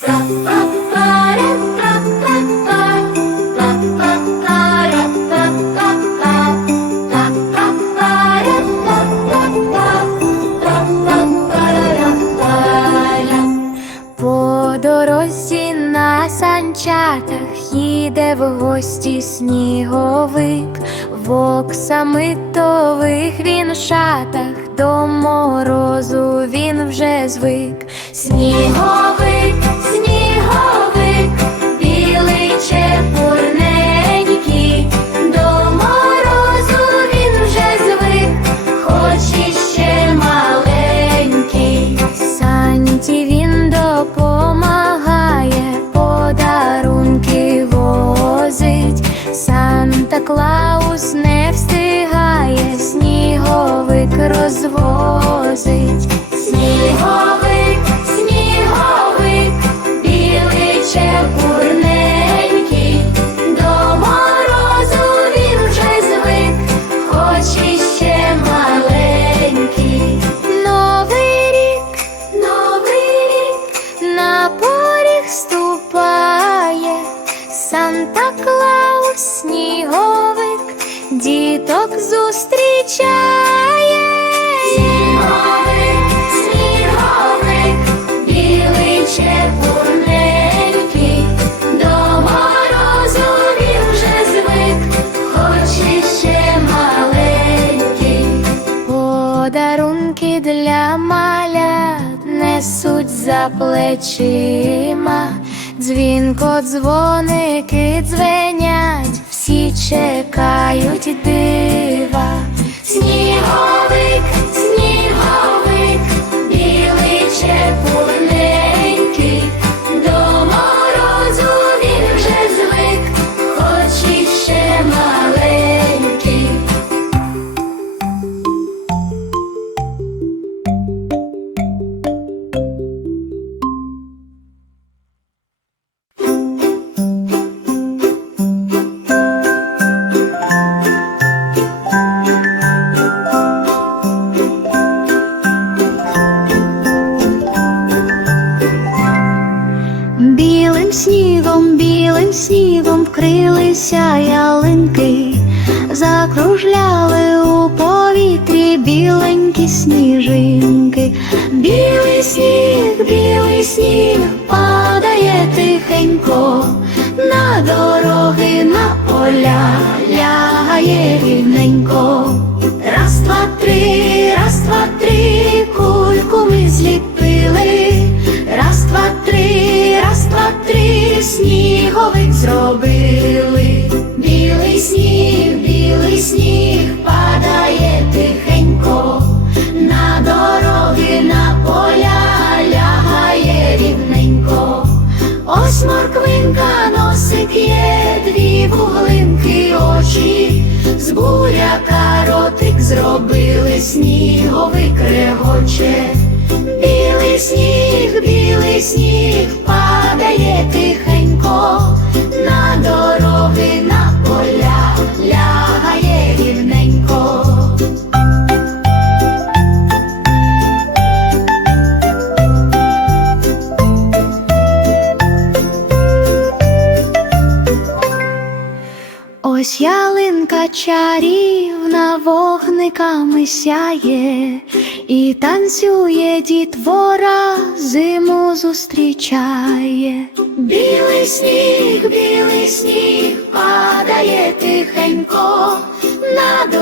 По дорозі на санчатах їде в гості сніговик, в оксамитових він шатах, до морозу він вже звик. Сніговик, сніговик, білий до морозу він вже звик, хоч іще маленький. Санті він допомагає, подарунки возить. Санта Клаус не встигає, сніговик розвозить. Санта Клаус сніговик, діток зустрічає. Сніговик, сніговик, білий чепурненький, до морозу він вже звик, хоч іще маленький. Подарунки для малят несуть за плечима, дзвінко дзвоники дзвенять, всі чекають дива. Сніговик, білим вкрилися ялинки, закружляли у повітрі біленькі сніжинки. Білий сніг, білий сніг падає тихенько, на дороги, на поля лягає рівненько. Зробили. Білий сніг, білий сніг падає тихенько, на дороги, на поля лягає рівненько. Ось морквинка носик є, дві вуглинки очі, з буряка ротик зробили, сніговик регоче. Білий сніг, білий сніг падає тихенько, Ось ялинка чарівна вогниками сяє, і танцює дітвора, зиму зустрічає. Білий сніг, білий сніг падає тихенько, на